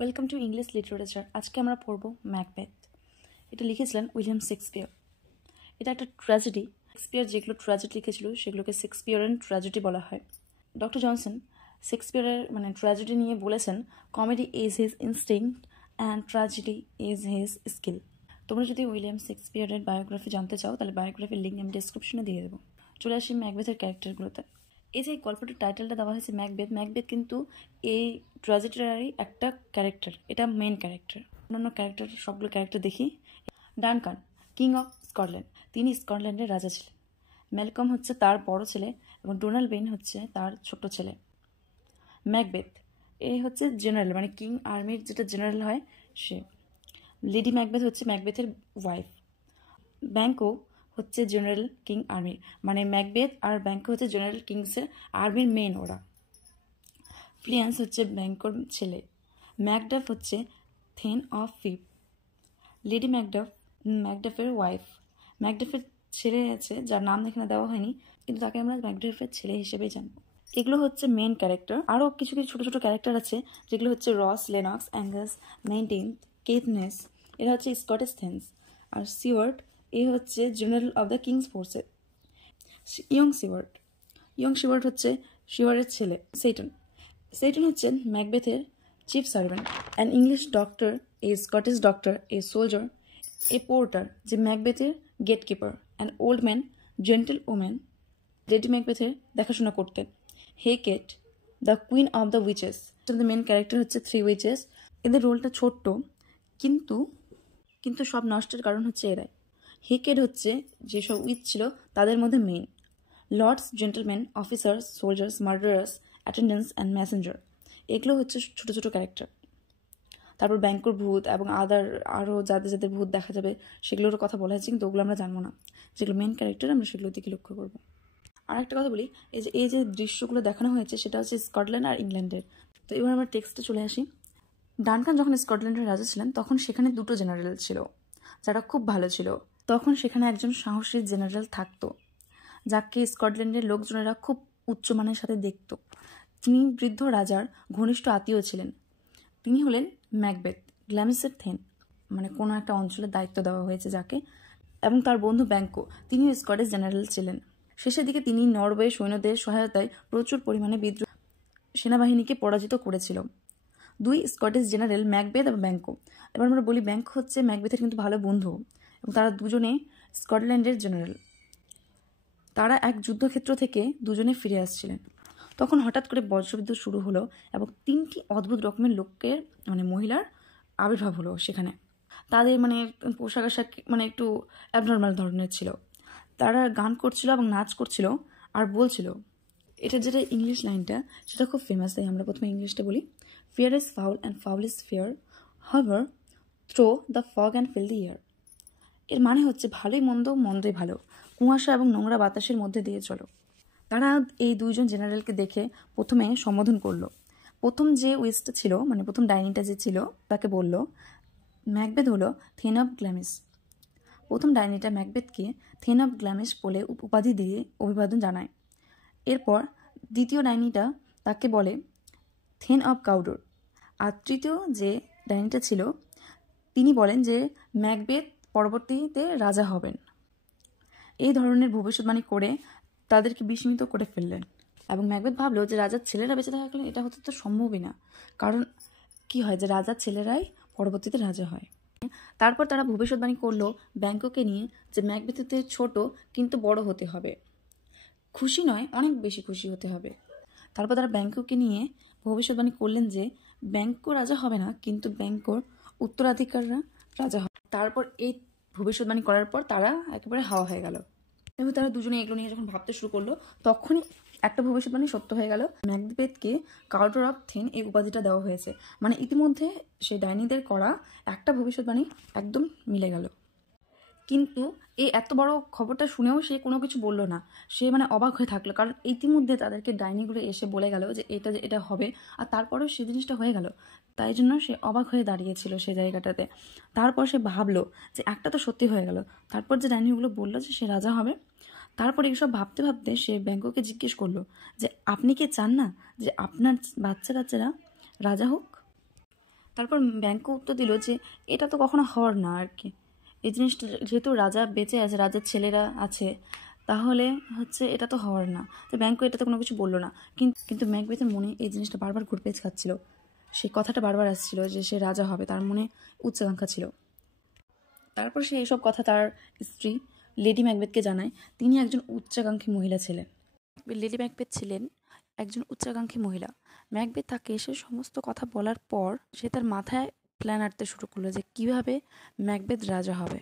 Welcome to English literature. আজকে আমরা পড়ব ম্যাকবেথ। এটা লিখেছিলেন উইলিয়াম শেক্সপিয়ার। এটা একটা ট্র্যাজেডি। শেক্সপিয়ার যেগুলো ট্র্যাজেডি লিখেছিল সেগুলোকে শেক্সপিয়ারিয়ান ট্র্যাজেডি বলা হয়। ডক্টর জনসন শেক্সপিয়ারের ট্র্যাজেডি নিয়ে বলেছেন, comedy is his instinct and tragedy is his skill. তোমরা যদি উইলিয়াম শেক্সপিয়ারের বায়োগ্রাফি জানতে চাও তাহলে বায়োগ্রাফির লিঙ্ক আমি ডিসক্রিপশনে দিয়ে দেবো। চলে আসি ম্যাকবেথের ক্যারেক্টারগুলোতে। এই যে গল্পটার টাইটেলটা দেওয়া হয়েছে ম্যাকবেথ, ম্যাকবেথ কিন্তু এই ট্র্যাজেডিরই একটা ক্যারেক্টার, এটা মেন ক্যারেক্টার। অন্যান্য ক্যারেক্টার সবগুলো ক্যারেক্টার দেখি। ডানকান, কিং অফ স্কটল্যান্ড, তিনি স্কটল্যান্ডের রাজা ছিলেন। ম্যালকম হচ্ছে তার বড় ছেলে এবং ডোনাল্ড বেন হচ্ছে তার ছোট ছেলে। ম্যাকবেথ এই হচ্ছে জেনারেল, কিং আর্মির যেটা জেনারেল হয় সে। লেডি ম্যাকবেথ হচ্ছে ম্যাকবেথের ওয়াইফ। ব্যাংকো হচ্ছে জেনারেল কিং আর্মির, ম্যাকবেথ আর ব্যাংকো হচ্ছে জেনারেল কিংসের আর্মির মেন ওরা। ফ্লিয়ান্স হচ্ছে ব্যাংকোর ছেলে। ম্যাকডাফ হচ্ছে থেন অফ ফিপ। লেডি ম্যাকডাফের ওয়াইফ। ম্যাকডাফের ছেলে আছে যার নাম এখানে দেওয়া হয়নি, কিন্তু তাকে আমরা ম্যাকডাফের ছেলে হিসেবেই জানবো। এগুলো হচ্ছে মেন ক্যারেক্টার। আরও কিছু কিছু ছোটো ছোটো ক্যারেক্টার আছে যেগুলো হচ্ছে রস, লেনক্স, অ্যাঙ্গাস, মেইনটেইন, কেথনেস, এরা হচ্ছে স্কটিশ থেন্স। আর সিওয়ার্ড এ হচ্ছে general of the king's forces. Young Siward হচ্ছে সিওয়ার্ডের ছেলে। সেইটন হচ্ছে ম্যাকবেথের chief servant. An English doctor, a Scottish doctor, a soldier, a porter যে ম্যাকবেথের gatekeeper. An old man, gentle woman, lady ম্যাকবেথের দেখাশোনা করতেন। Hecate, the queen of the witches. Main character হচ্ছে থ্রি উইচেস। এদের রোলটা ছোট্ট, কিন্তু সব নষ্টের কারণ হচ্ছে এরাই। হেকেট হচ্ছে যেসব উইচ ছিল তাদের মধ্যে main. Lords, gentleman, officers, soldiers, murderers, attendants and messenger, এগুলো হচ্ছে ছোটো ছোটো ক্যারেক্টার। তারপর ব্যাংকোর ভূত এবং আরও যাদের যাদের ভূত দেখা যাবে সেগুলোর কথা বলা হয়েছে, কিন্তু ওগুলো আমরা জানবো না। যেগুলো মেন ক্যারেক্টার আমরা সেগুলোর দিকে লক্ষ্য করবো। আর একটা কথা বলি, এই যে দৃশ্যগুলো দেখানো হয়েছে সেটা হচ্ছে স্কটল্যান্ড আর ইংল্যান্ডের। তো এবার আমরা টেক্সটে চলে আসি। ডানকান যখন স্কটল্যান্ডের রাজা ছিলেন তখন সেখানে দুটো জেনারেল ছিল যারা খুব ভালো ছিল। তখন সেখানে একজন সাহসী জেনারেল থাকতো যাকে স্কটল্যান্ডের লোকজনেরা খুব উচ্চমানের সাথে দেখত। তিনি বৃদ্ধ রাজার ঘনিষ্ঠ আত্মীয় ছিলেন। তিনি হলেন ম্যাকবেথ, গ্ল্যামিসের থেন, কোনো একটা অঞ্চলের দায়িত্ব দেওয়া হয়েছে যাকে। এবং তার বন্ধু ব্যাংকো, তিনিও স্কটিশ জেনারেল ছিলেন। শেষের দিকে তিনি নরওয়ে সৈন্যদের সহায়তায় প্রচুর পরিমাণে বিদ্রোহ সেনাবাহিনীকে পরাজিত করেছিল। দুই স্কটিশ জেনারেল ম্যাকবেথ এবং ব্যাংকো। এবার আমরা বলি ব্যাংকো হচ্ছে ম্যাকবেথের কিন্তু ভালো বন্ধু এবং তারা দুজনে স্কটল্যান্ডের জেনারেল। তারা এক যুদ্ধক্ষেত্র থেকে দুজনে ফিরে আসছিলেন। তখন হঠাৎ করে বজ্রবিদ্যুৎ শুরু হলো এবং 3টি অদ্ভুত রকমের লোকের মহিলার আবির্ভাব হলো সেখানে। তাদের পোশাক আশাক একটু অ্যাবনর্মাল ধরনের ছিল। তারা গান করছিল এবং নাচ করছিল আর বলছিল, এটা যেটা ইংলিশ লাইনটা সেটা খুব ফেমাস, তাই আমরা প্রথমে ইংলিশটা বলি। Fair is foul and foul is fair, however through the fog and fill the air. এর মানে হচ্ছে ভালোই মন্দ, মন্দই ভালো, কুয়াশা এবং নোংরা বাতাসের মধ্যে দিয়ে চলো। তারা এই দুইজন জেনারেলকে দেখে প্রথমে সম্বোধন করলো। প্রথম যে উইচটা ছিল, প্রথম ডাইনিটা যে ছিল তাকে বলল ম্যাকবেথ হলো থেন অফ গ্ল্যামিস। প্রথম ডাইনিটা ম্যাকবেথকে থেন অফ গ্ল্যামিস বলে উপাধি দিয়ে অভিবাদন জানায়। এরপর দ্বিতীয় ডাইনিটা তাকে বলে থেন অফ কাউডোর। আর তৃতীয় যে ডাইনিটা ছিল তিনি বলেন যে ম্যাকবেথ পরবর্তীতে রাজা হবেন। এই ধরনের ভবিষ্যৎবাণী করে তাদেরকে বিস্মিত করে ফেললেন। এবং ম্যাকবেথ ভাবলো যে রাজার ছেলেরা বেঁচে থাকলে এটা হতে তো সম্ভবই না, কারণ কি হয় যে রাজার ছেলেরাই পরবর্তীতে রাজা হয়। তারপর তারা ভবিষ্যৎবাণী করলো ব্যাংকোকে নিয়ে যে ম্যাকবেথতে ছোট কিন্তু বড় হতে হবে, খুশি নয় অনেক বেশি খুশি হতে হবে। তারপর তারা ব্যাংকোকে নিয়ে ভবিষ্যৎবাণী করলেন যে ব্যাংকো রাজা হবে না, কিন্তু ব্যাংকোর উত্তরাধিকাররা রাজা হবে। তারপর এই ভবিষ্যৎবাণী করার পর তারা একেবারে হাওয়া হয়ে গেল এবং তারা দুজনে এগুলো নিয়ে যখন ভাবতে শুরু করলো তখনই একটা ভবিষ্যৎবাণী সত্য হয়ে গেল। ম্যাকবেথকে কাউডোর অফ থেন এই উপাধিটা দেওয়া হয়েছে। ইতিমধ্যে সেই ডাইনিদের করা একটা ভবিষ্যৎবাণী একদম মিলে গেল। কিন্তু এই এত বড় খবরটা শুনেও সে কোনো কিছু বলল না। সে অবাক হয়ে থাকলো, কারণ ইতিমধ্যে তাদেরকে ডাইনিগুলো এসে বলে গেল যে এটা হবে, আর তারপরেও সে জিনিসটা হয়ে গেল। তাই জন্য সে অবাক হয়ে দাঁড়িয়েছিল সেই জায়গাটাতে। তারপর সে ভাবলো যে একটা তো সত্যি হয়ে গেল। তারপর যে ডাইনিগুলো বললো যে সে রাজা হবে, তারপর এইসব ভাবতে ভাবতে সে ব্যাংকোকে জিজ্ঞেস করলো যে আপনি কি চান না যে আপনার বাচ্চা কাচ্চারা রাজা হোক? তারপর ব্যাংকও উত্তর দিল যে এটা তো কখনো হওয়ার না আর কি, এই জিনিসটা যেহেতু রাজা বেঁচে আছে, রাজার ছেলেরা আছে, তাহলে হচ্ছে এটা তো হওয়ার না। তো ব্যাংকও এটাতে কোনো কিছু বললো না, কিন্তু ম্যাকবেথের মনে এই জিনিসটা বারবার ঘুরপেচ খাচ্ছিল, সেই কথাটা বারবার আসছিল যে সে রাজা হবে, তার মনে উচ্চাকাঙ্ক্ষা ছিল। তারপর সে এসব কথা তার স্ত্রী লেডি ম্যাকবেথকে জানায়। তিনি একজন উচ্চাকাঙ্ক্ষী মহিলা ছিলেন। লেডি ম্যাকবেথ ছিলেন একজন উচ্চাকাঙ্ক্ষী মহিলা। ম্যাকবেথ তাকে এসে সমস্ত কথা বলার পর সে তার মাথায় প্ল্যান আঁটতে শুরু করলো যে কীভাবে ম্যাকবেথ রাজা হবে।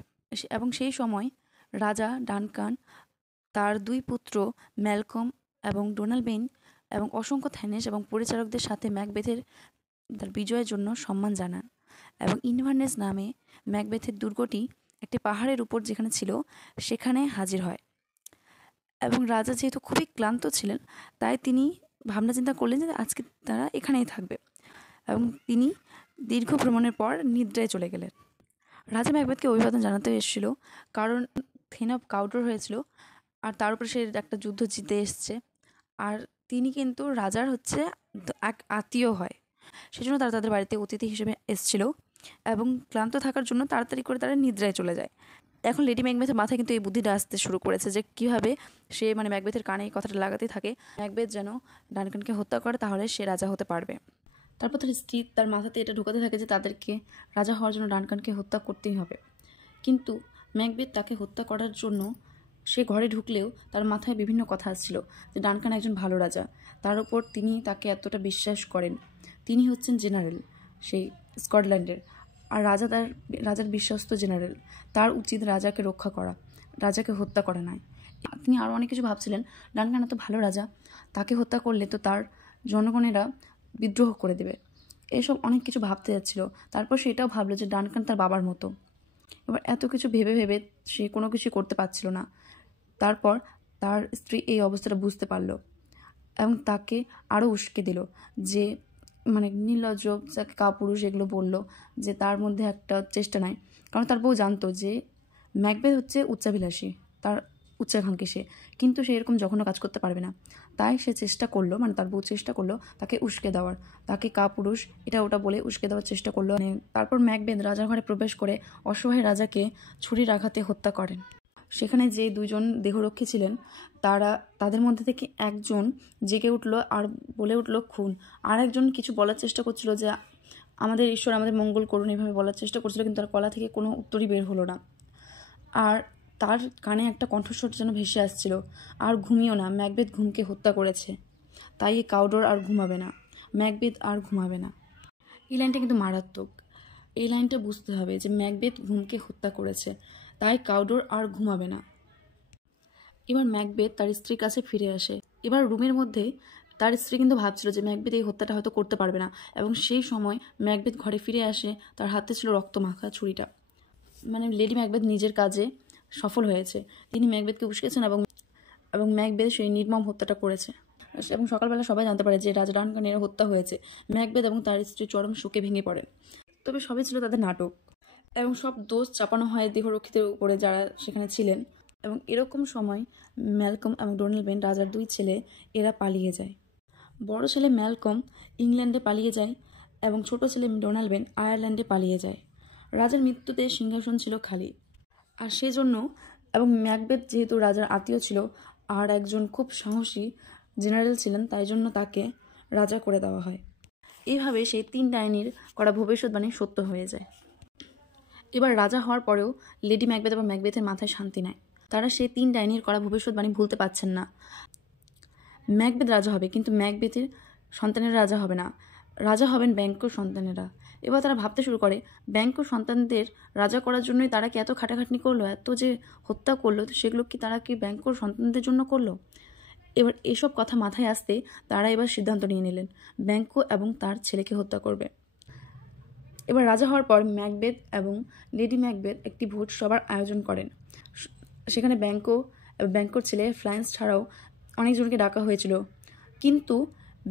এবং সেই সময় রাজা ডানকান তার দুই পুত্র ম্যালকম এবং ডোনাল্ড বেইন এবং অসংখ্য থ্যানেস এবং পরিচারকদের সাথে ম্যাকবেথের তার বিজয়ের জন্য সম্মান জানান। এবং ইনভারনেস নামে ম্যাকবেথের দুর্গটি একটি পাহাড়ের উপর যেখানে ছিল সেখানে হাজির হয়। এবং রাজা যেহেতু খুবই ক্লান্ত ছিলেন, তাই তিনি ভাবনা চিন্তা করলেন যে আজকে তারা এখানেই থাকবে, এবং তিনি দীর্ঘ ভ্রমণের পর নিদ্রায় চলে গেলেন। রাজা ম্যাকবেথকে অভিবাদন জানাতে এসেছিল, কারণ থেনা কাউডর হয়েছিল, আর তার উপরে সে একটা যুদ্ধ জিতে এসছে, আর তিনি কিন্তু রাজার হচ্ছে এক আত্মীয় হয়, সেজন্য তারা তাদের বাড়িতে অতিথি হিসেবে এসেছিল, এবং ক্লান্ত থাকার জন্য তাড়াতাড়ি করে তারা নিদ্রায় চলে যায়। এখন লেডি ম্যাকবেথের মাথায় কিন্তু এই বুদ্ধিটা আসতে শুরু করেছে যে কীভাবে সে ম্যাকবেথের কানে এই কথাটা লাগাতেই থাকে, ম্যাকবেথ যেন ডানকানকে হত্যা করে, তাহলে সে রাজা হতে পারবে। তারপর তার স্ত্রী তার মাথাতে এটা ঢোকাতে থাকে যে তাদেরকে রাজা হওয়ার জন্য ডানকানকে হত্যা করতেই হবে। কিন্তু ম্যাকবেথ তাকে হত্যা করার জন্য সে ঘরে ঢুকলেও তার মাথায় বিভিন্ন কথা আসছিল যে ডানকান একজন ভালো রাজা, তার উপর তিনি তাকে এতটা বিশ্বাস করেন, তিনি হচ্ছেন জেনারেল সেই স্কটল্যান্ডের, আর রাজার বিশ্বস্ত জেনারেল, তার উচিত রাজাকে রক্ষা করা, রাজাকে হত্যা করা নয়। তিনি আরও অনেক কিছু ভাবছিলেন। ডানকান এত ভালো রাজা, তাকে হত্যা করলে তো তার জনগণেরা বিদ্রোহ করে দেবে, এসব অনেক কিছু ভাবতে যাচ্ছিল। তারপর সে এটাও ভাবলো যে ডানকান তার বাবার মতো। এবার এত কিছু ভেবে ভেবে সে কোনো কিছু করতে পারছিল না। তারপর তার স্ত্রী এই অবস্থাটা বুঝতে পারলো এবং তাকে আরও উস্কে দিল যে নির্লজ্জ, যাকে কাপুরুষ এগুলো বলল, যে তার মধ্যে একটা চেষ্টা নাই। কারণ তার বউ জানতো যে ম্যাকবেথ হচ্ছে উচ্চাভিলাষী, তার উচ্চাকাঙ্ক্ষী সে, কিন্তু সে এরকম জঘন্য কাজ করতে পারবে না। তাই সে চেষ্টা করলো, তার বউ চেষ্টা করলো তাকে উস্কে দেওয়ার, তাকে কাপুরুষ এটা ওটা বলে উস্কে দেওয়ার চেষ্টা করলো। তারপর ম্যাকবেথ রাজার ঘরে প্রবেশ করে অসহায় রাজাকে ছুরির আঘাতে হত্যা করেন। সেখানে যে দুইজন দেহরক্ষী ছিলেন তাদের মধ্যে থেকে একজন জেগে উঠল আর বলে উঠল খুন, আর একজন কিছু বলার চেষ্টা করছিল যে আমাদের ঈশ্বর আমাদের মঙ্গল করুন, এভাবে বলার চেষ্টা করছিল, কিন্তু তার গলা থেকে কোনো উত্তরই বের হলো না। আর তার কানে একটা কণ্ঠস্বর যেন ভেসে আসছিল, আর ঘুমিও না, ম্যাকবেথ ঘুমকে হত্যা করেছে, তাই কাউডর আর ঘুমাবে না, ম্যাকবেথ আর ঘুমাবে না। এই লাইনটা কিন্তু মারাত্মক। এই লাইনটা বুঝতে হবে যে ম্যাকবেথ ঘুমকে হত্যা করেছে, তাই কাউডর আর ঘুমাবে না। এবার ম্যাকবেথ তার স্ত্রীর কাছে ফিরে আসে। এবার রুমের মধ্যে তার স্ত্রী কিন্তু ভাবছিল যে ম্যাকবেথ এই হত্যাটা হয়তো করতে পারবে না, এবং সেই সময় ম্যাকবেথ ঘরে ফিরে আসে, তার হাতে ছিল রক্তমাখা ছুরিটা। লেডি ম্যাকবেথ নিজের কাজে সফল হয়েছে, তিনি ম্যাকবেথকে উস্কেছেন এবং ম্যাকবেথ সেই নির্মম হত্যাটা করেছে। এবং সকালবেলা সবাই জানতে পারে যে রাজা ডানকানের হত্যা হয়েছে। ম্যাকবেথ এবং তার স্ত্রী চরম শোকে ভেঙে পড়েন। তবে সবই ছিল তাদের নাটক, এবং সব দোষ চাপানো হয় দেহরক্ষীদের উপরে যারা সেখানে ছিলেন। এবং এরকম সময় ম্যালকম এবং ডোনাল্ড বেন, রাজার দুই ছেলে, এরা পালিয়ে যায়। বড় ছেলে ম্যালকম ইংল্যান্ডে পালিয়ে যায় এবং ছোট ছেলে ডোনাল্ড বেন আয়ারল্যান্ডে পালিয়ে যায়। রাজার মৃত্যুতে সিংহাসন ছিল খালি, আর সেজন্য এবং ম্যাকবেথ যেহেতু রাজার আত্মীয় ছিল আর একজন খুব সাহসী জেনারেল ছিলেন, তাই জন্য তাকে রাজা করে দেওয়া হয়। এইভাবে সেই 3 ডাইনির করা ভবিষ্যৎবাণী সত্য হয়ে যায়। এবার রাজা হওয়ার পরেও লেডি ম্যাকবেথ এবং ম্যাকবেথের মাথায় শান্তি নাই। তারা সেই 3 ডাইনির করা ভবিষ্যৎবাণী ভুলতে পারছেন না। ম্যাকবেথ রাজা হবে, কিন্তু ম্যাকবেথের সন্তানেরা রাজা হবে না, রাজা হবেন ব্যাংকোর সন্তানেরা। এবার তারা ভাবতে শুরু করে ব্যাংকোর সন্তানদের রাজা করার জন্যই তারা কি এত খাটাখাটনি করলো, এত যে হত্যা করলো, সেগুলো কি তারা কি ব্যাংকোর সন্তানদের জন্য করলো? এবার এসব কথা মাথায় আসতে তারা এবার সিদ্ধান্ত নিয়ে নিলেন ব্যাংকো এবং তার ছেলেকে হত্যা করবে। এবার রাজা হওয়ার পর ম্যাকবেথ এবং লেডি ম্যাকবেথ একটি ভোট সভার আয়োজন করেন। সেখানে ব্যাংকোর ছেলে ফ্লান্স ছাড়াও অনেকজনকে ডাকা হয়েছিল, কিন্তু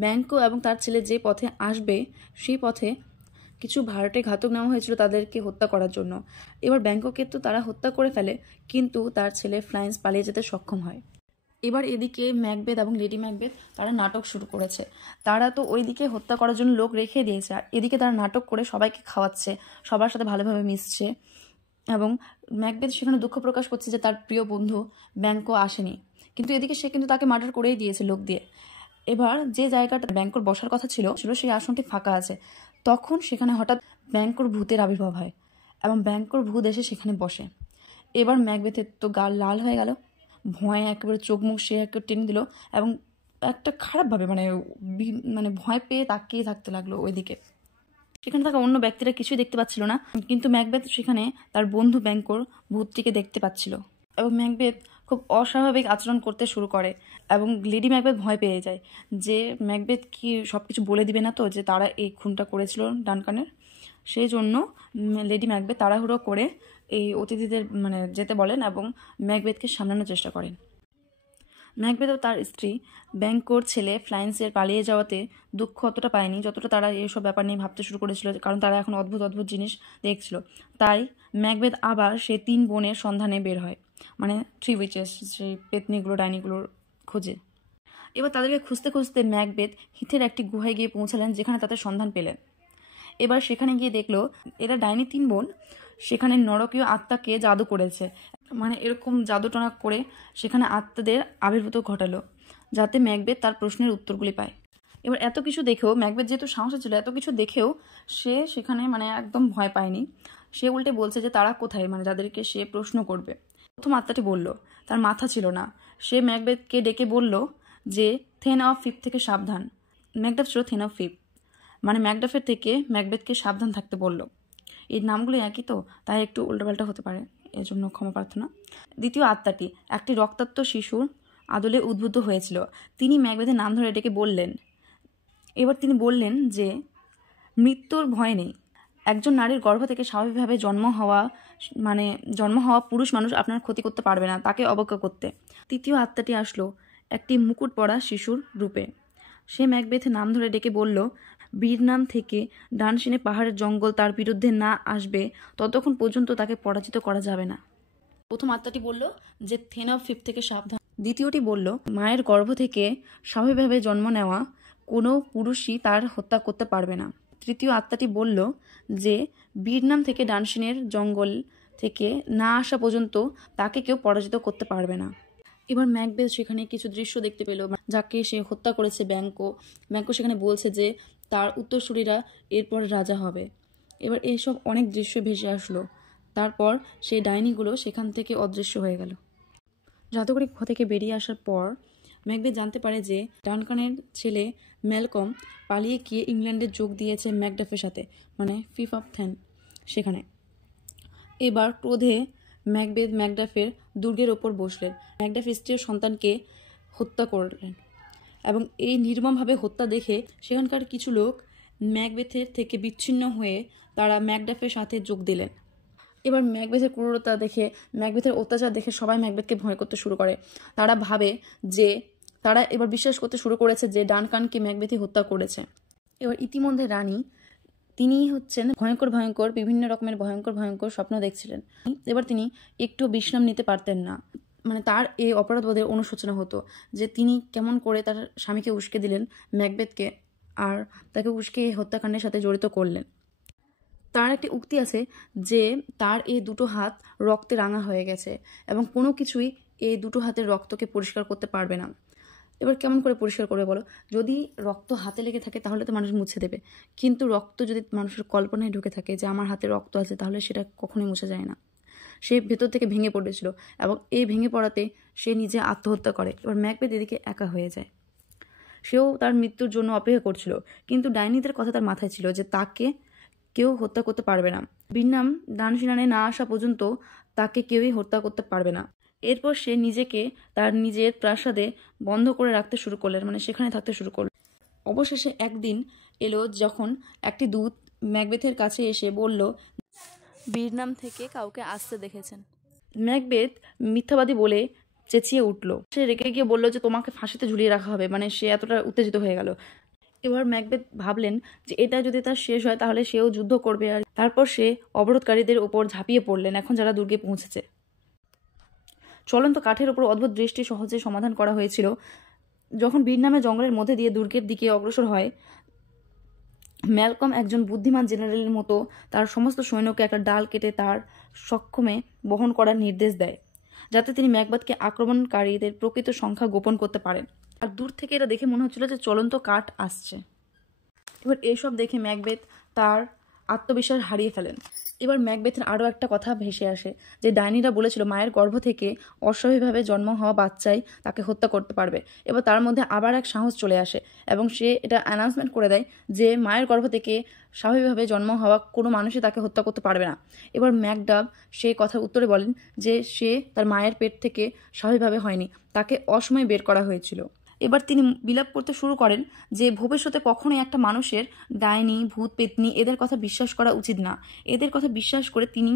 ব্যাংকো এবং তার ছেলে যে পথে আসবে সেই পথে কিছু ভাড়াটে ঘাতক নেওয়া হয়েছিল তাদেরকে হত্যা করার জন্য। এবার ব্যাংকোকে তো তারা হত্যা করে ফেলে, কিন্তু তার ছেলে ফ্লান্স পালিয়ে যেতে সক্ষম হয়। এবার এদিকে ম্যাকবেথ এবং লেডি ম্যাকবেথ তারা নাটক শুরু করেছে। তারা তো ওইদিকে হত্যা করার জন্য লোক রেখে দিয়েছে, আর এদিকে তারা নাটক করে সবাইকে খাওয়াচ্ছে, সবার সাথে ভালোভাবে মিশছে। এবং ম্যাকবেথ সেখানে দুঃখ প্রকাশ করছে যে তার প্রিয় বন্ধু ব্যাংকো আসেনি, কিন্তু এদিকে সে কিন্তু তাকে মার্ডার করেই দিয়েছে লোক দিয়ে। এবার যে জায়গাটা ব্যাংকোর বসার কথা ছিল সেই আসনটি ফাঁকা আছে। তখন সেখানে হঠাৎ ব্যাংকোর ভূতের আবির্ভাব হয় এবং ব্যাংকোর ভূত এসে সেখানে বসে। এবার ম্যাকবেথের তো গাল লাল হয়ে গেল, ভয়ে একেবারে চোখ মুখ সে একেবারে টেনে দিল এবং একটা খারাপভাবে মানে ভয় পেয়ে তাকিয়ে থাকতে লাগলো ওইদিকে। সেখানে থাকা অন্য ব্যক্তিরা কিছুই দেখতে পাচ্ছিল না, কিন্তু ম্যাকবেথ সেখানে তার বন্ধু ব্যাংকোর ভূতটিকে দেখতে পাচ্ছিল। এবং ম্যাকবেথ খুব অস্বাভাবিক আচরণ করতে শুরু করে এবং লেডি ম্যাকবেথ ভয় পেয়ে যায় যে ম্যাকবেথ কি সব কিছু বলে দিবে না তো যে তারা এই খুনটা করেছিল ডানকানের। সেই জন্য লেডি ম্যাকবেথ তাড়াহুড়ো করে এই অতিথিদের যেতে বলেন এবং ম্যাকবেথকে সামলানোর চেষ্টা করেন। ম্যাকবেথ ও তার স্ত্রী ব্যাংকোর ছেলে ফ্লাইন্সের পালিয়ে যাওয়াতে দুঃখ অতটা পায়নি যতটা তারা এইসব ব্যাপার নিয়ে ভাবতে শুরু করেছিল, কারণ তারা এখন অদ্ভুত অদ্ভুত জিনিস দেখছিল। তাই ম্যাকবেথ আবার সে 3 বোনের সন্ধানে বের হয়, মানে 3 উইচেস, সেই পেতনিগুলো ডাইনিগুলোর খোঁজে। এবার তাদেরকে খুঁজতে খুঁজতে ম্যাকবেথ হিথের একটি গুহায় গিয়ে পৌঁছালেন, যেখানে তাদের সন্ধান পেলেন। এবার সেখানে গিয়ে দেখলো এরা ডাইনি 3 বোন সেখানে নরকীয় আত্মাকে জাদু করেছে, মানে এরকম জাদুটনা করে সেখানে আত্মাদের আবির্ভূত ঘটালো যাতে ম্যাকবেথ তার প্রশ্নের উত্তরগুলি পায়। এবার এত কিছু দেখেও ম্যাকবেথ যেহেতু সাহসী ছিল, এত কিছু দেখেও সে সেখানে একদম ভয় পায়নি। সে উল্টে বলছে যে তারা কোথায়, যাদেরকে সে প্রশ্ন করবে। প্রথম আত্মাটি বলল তার মাথা ছিল না। সে ম্যাকবেথকে ডেকে বলল যে থেন অফ ফিফ থেকে সাবধান। ম্যাকডাফ ছিল থেন অফ ফিফ, ম্যাকডাফের থেকে ম্যাকবেথকে সাবধান থাকতে বলল। এই নামগুলো একই তো, তাই একটু উল্টোপাল্টা হতে পারে, এর জন্য ক্ষমা প্রার্থনা। দ্বিতীয় আত্মাটি একটি রক্তাক্ত শিশুর আদলে উদ্বুদ্ধ হয়েছিল। তিনি ম্যাকবেথের নাম ধরে ডেকে বললেন। এবার তিনি বললেন যে মৃত্যুর ভয় নেই। একজন নারীর গর্ভ থেকে স্বাভাবিকভাবে জন্ম হওয়া পুরুষ মানুষ আপনার ক্ষতি করতে পারবে না, তাকে অবজ্ঞা করতে। তৃতীয় আত্মাটি আসলো একটি মুকুট পরা শিশুর রূপে। সে ম্যাকবেথের নাম ধরে ডেকে বলল, বীরনাম থেকে ডানসিনে পাহাড়ের জঙ্গল তার বিরুদ্ধে না আসবে ততক্ষণ পর্যন্ত তাকে পরাজিত করা যাবে না। প্রথম আত্মাটি বলল যে থেন অফ ফিফ থেকে সাবধান। দ্বিতীয়টি বলল মায়ের গর্ভ থেকে স্বাভাবিকভাবে জন্ম নেওয়া কোনো পুরুষই তার হত্যা করতে পারবে না। তৃতীয় আত্মাটি বলল যে বীরনাম থেকে ডানসিনের জঙ্গল থেকে না আসা পর্যন্ত তাকে কেউ পরাজিত করতে পারবে না। এবার ম্যাকবেথ সেখানে কিছু দৃশ্য দেখতে পেল, যাকে সে হত্যা করেছে ব্যাংকো সেখানে বলছে যে তার উত্তরসূরিরা এরপর রাজা হবে। এবার এইসব অনেক দৃশ্য ভেসে আসলো। তারপর সেই ডাইনিগুলো সেখান থেকে অদৃশ্য হয়ে গেল। জাদুকরি গুহা থেকে বেরিয়ে আসার পর ম্যাকবেথ জানতে পারে যে ডানকানের ছেলে ম্যালকম পালিয়ে গিয়ে ইংল্যান্ডে যোগ দিয়েছে ম্যাকডাফের সাথে, ফিফ অফ থেন সেখানে। এবার ক্রোধে ম্যাকবেথ ম্যাকডাফের দুর্গের ওপর বসলেন। ম্যাকডাফ স্ত্রীর সন্তানকে হত্যা করলেন এবং এই নির্মমভাবে হত্যা দেখে সেখানকার কিছু লোক ম্যাকবেথের থেকে বিচ্ছিন্ন হয়ে তারা ম্যাকডাফের সাথে যোগ দিলেন। এবার ম্যাকবেথের ক্রূরতা দেখে, ম্যাকবেথের অত্যাচার দেখে সবাই ম্যাকবেথকে ভয় করতে শুরু করে। তারা এবার বিশ্বাস করতে শুরু করেছে যে ডানকানকে ম্যাকবেথই হত্যা করেছে। এবার ইতিমধ্যে রানী তিনি হচ্ছেন ভয়ঙ্কর বিভিন্ন রকমের ভয়ঙ্কর স্বপ্ন দেখছিলেন। এবার তিনি একটু বিশ্রাম নিতে পারতেন না, তার এই অপরাধবোধের অনুশোচনা হতো যে তিনি কেমন করে তার স্বামীকে উস্কে দিলেন ম্যাকবেথকে, আর তাকে উস্কে এই হত্যাকাণ্ডের সাথে জড়িত করলেন। তার একটি উক্তি আছে যে তার এই দুটো হাত রক্তে রাঙা হয়ে গেছে এবং কোনো কিছুই এই দুটো হাতের রক্তকে পরিষ্কার করতে পারবে না। এবার কেমন করে পরিষ্কার করবে বলো? যদি রক্ত হাতে লেগে থাকে তাহলে তো মানুষ মুছে দেবে, কিন্তু রক্ত যদি মানুষের কল্পনায় ঢুকে থাকে যে আমার হাতে রক্ত আছে, তাহলে সেটা কখনোই মুছে যায় না। সে ভেতর থেকে ভেঙে পড়েছিল এবং এই ভেঙে পড়াতে সে নিজে আত্মহত্যা করে। এবার ম্যাকবেথ এদিকে একা হয়ে যায়। সেও তার মৃত্যুর জন্য অপেক্ষা করছিল, কিন্তু ডাইনিদের কথা তার মাথায় ছিল যে তাকে কেউ হত্যা করতে পারবে না। বীরনাম ডানসিনানে না আসা পর্যন্ত তাকে কেউই হত্যা করতে পারবে না। এরপর সে নিজেকে তার নিজের প্রাসাদে বন্ধ করে রাখতে শুরু করলেন, সেখানে থাকতে শুরু করলেন। অবশেষে একদিন এলো যখন একটি দূত ম্যাকবেথের কাছে এসে বলল বীরনাম থেকে কাউকে আসতে দেখেছেন। ম্যাকবেথ মিথ্যাবাদী বলে চেঁচিয়ে উঠল। সে রেগে গিয়ে বলল যে তোমাকে ফাঁসিতে ঝুলিয়ে রাখা হবে। সে এতটা উত্তেজিত হয়ে গেল। এবার ম্যাকবেথ ভাবলেন যে এটা যদি তার শেষ হয় তাহলে সেও যুদ্ধ করবে, আর তারপর সে অবরোধকারীদের ওপর ঝাঁপিয়ে পড়লেন এখন যারা দুর্গে পৌঁছেছে। চলন্ত কাঠের ওপর অদ্ভুত দৃষ্টি সহজে সমাধান করা হয়েছিল। যখন ভিয়েতনামে জঙ্গলের মধ্যে দিয়ে দুর্গের দিকে অগ্রসর হয়, ম্যালকম একজন বুদ্ধিমান জেনারেলের মতো তার সমস্ত সৈন্যকে একটা ডাল কেটে তার সক্ষমে বহন করার নির্দেশ দেয়, যাতে তিনি ম্যাকবেথকে আক্রমণকারীদের প্রকৃত সংখ্যা গোপন করতে পারেন। আর দূর থেকে এটা দেখে মনে হচ্ছিল যে চলন্ত কাঠ আসছে। এবার এইসব দেখে ম্যাকবেথ তার আত্মবিশ্বাস হারিয়ে ফেলেন। এবার ম্যাকবেথের আরও একটা কথা ভেসে আসে, যে ডাইনিরা বলেছিল মায়ের গর্ভ থেকে অস্বাভাবিকভাবে জন্ম হওয়া বাচ্চাই তাকে হত্যা করতে পারবে। এবার তার মধ্যে আবার এক সাহস চলে আসে এবং সে এটা অ্যানাউন্সমেন্ট করে দেয় যে মায়ের গর্ভ থেকে স্বাভাবিকভাবে জন্ম হওয়া কোনো মানুষই তাকে হত্যা করতে পারবে না। এবার ম্যাকডাফ সেই কথার উত্তরে বলেন যে সে তার মায়ের পেট থেকে স্বাভাবিকভাবে হয়নি, তাকে অসময়ে বের করা হয়েছিল। এবার তিনি বিলাপ করতে শুরু করেন যে ভবিষ্যতে কখনোই একটা মানুষের ডাইনি, ভূত, পেতনি এদের কথা বিশ্বাস করা উচিত না। এদের কথা বিশ্বাস করে তিনি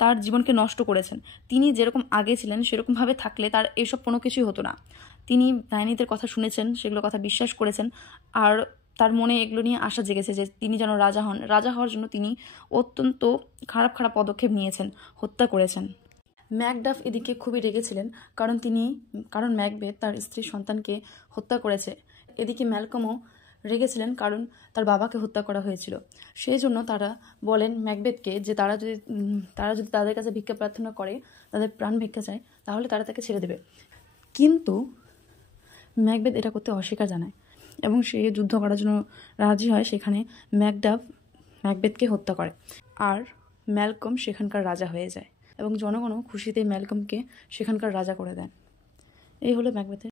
তার জীবনকে নষ্ট করেছেন। তিনি যেরকম আগে ছিলেন সেরকমভাবে থাকলে তার এসব কোনো কিছুই হতো না। তিনি ডাইনিদের কথা শুনেছেন, সেগুলো কথা বিশ্বাস করেছেন, আর তার মনে এগুলো নিয়ে আশা জেগেছে যে তিনি যেন রাজা হন। রাজা হওয়ার জন্য তিনি অত্যন্ত খারাপ খারাপ পদক্ষেপ নিয়েছেন, হত্যা করেছেন। ম্যাকডাফ এদিকে খুবই রেগেছিলেন, কারণ ম্যাকবেথ তার স্ত্রীর সন্তানকে হত্যা করেছে। এদিকে ম্যালকমও রেগেছিলেন, কারণ তার বাবাকে হত্যা করা হয়েছিল। সেই জন্য তারা বলেন ম্যাকবেথকে যে তারা যদি তাদের কাছে ভিক্ষা প্রার্থনা করে, তাদের প্রাণ ভিক্ষা চায়, তাহলে তারা তাকে ছেড়ে দেবে। কিন্তু ম্যাকবেথ এটা করতে অস্বীকার জানায় এবং সে যুদ্ধ করার জন্য রাজি হয়। সেখানে ম্যাকডাফ ম্যাকবেথকে হত্যা করে, আর ম্যালকম সেখানকার রাজা হয়ে যায় এবং জনগণও খুশিতে ম্যালকমকে সেখানকার রাজা করে দেন। এই হলো ম্যাকবেথের